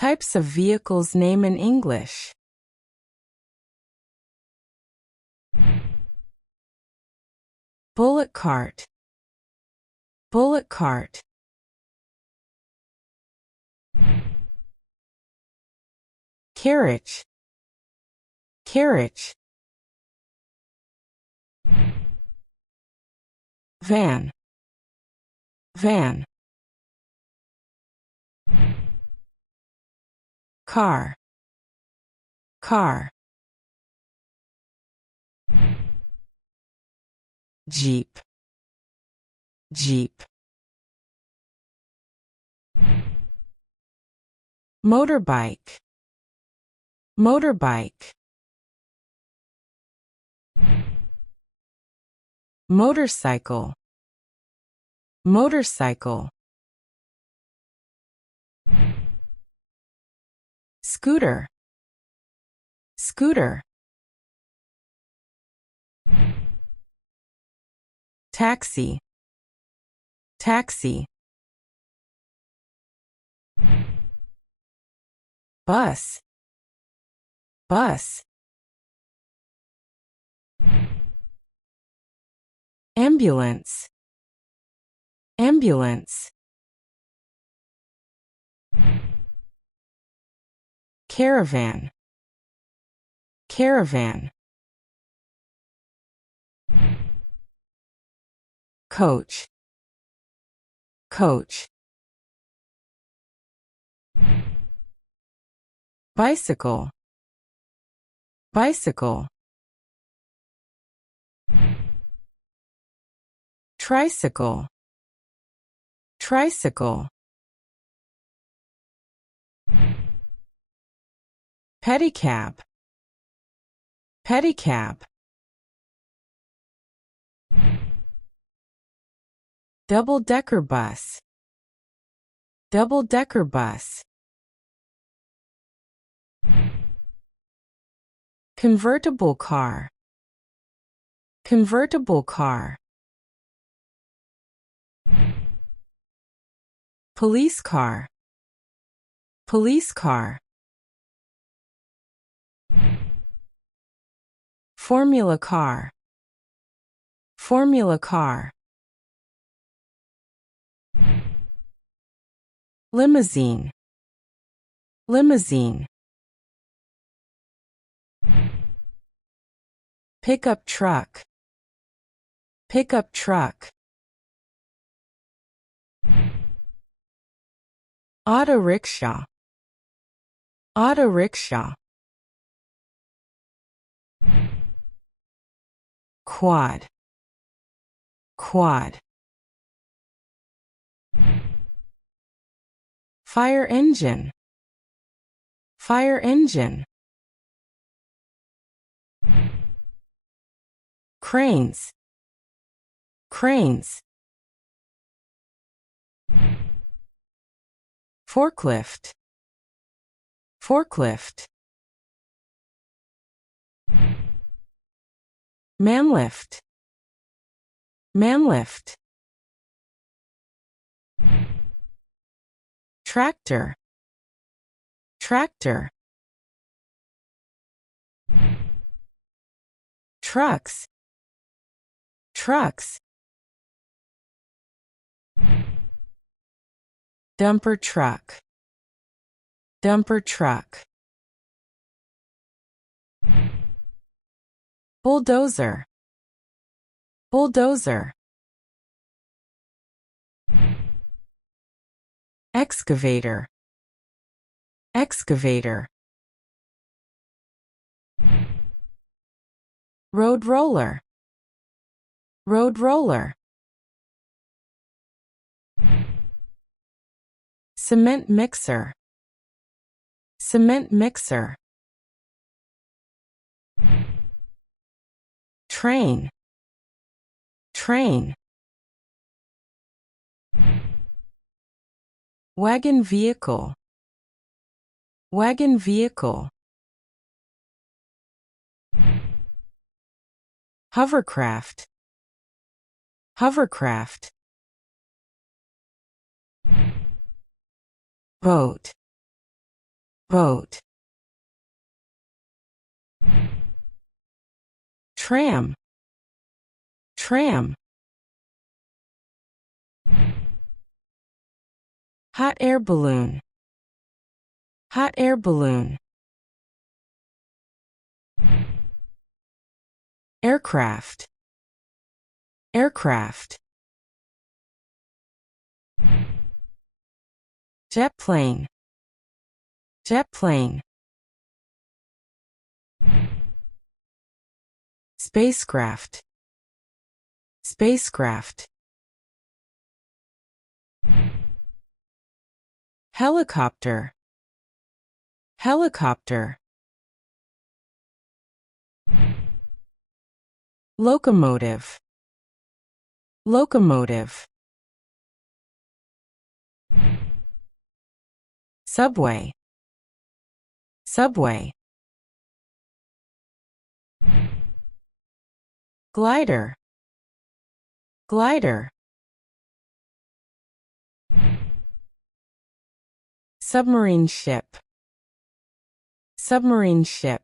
Types of vehicles name in English. Bullock cart. Bullock cart. Carriage. Carriage. Van. Van. Car. Car. Jeep. Jeep. Motorbike. Motorbike. Motorcycle. Motorcycle. Scooter. Scooter. Taxi. Taxi. Bus. Bus. Ambulance. Ambulance. Caravan. Caravan. Coach. Coach. Bicycle. Bicycle. Tricycle. Tricycle. Pedicab. Pedicab. Double-decker bus. Double-decker bus. Convertible car. Convertible car. Police car. Police car. Formula car. Formula car. Limousine. Limousine. Pickup truck. Pickup truck. Auto rickshaw. Auto rickshaw. Quad. Quad. Fire engine. Fire engine. Cranes. Cranes. Forklift. Forklift. Manlift. Manlift. Tractor. Tractor. Trucks. Trucks. Dumper truck. Dumper truck. Bulldozer. Bulldozer. Excavator. Excavator. Road roller. Road roller. Cement mixer. Cement mixer. Train. Train. Wagon vehicle. Wagon vehicle. Hovercraft. Hovercraft. Boat. boat, tram, tram, hot air balloon, hot air balloon, aircraft, aircraft, jet plane, jet plane, spacecraft, spacecraft, helicopter, helicopter, locomotive, locomotive, subway, subway, glider, glider, submarine ship, submarine ship,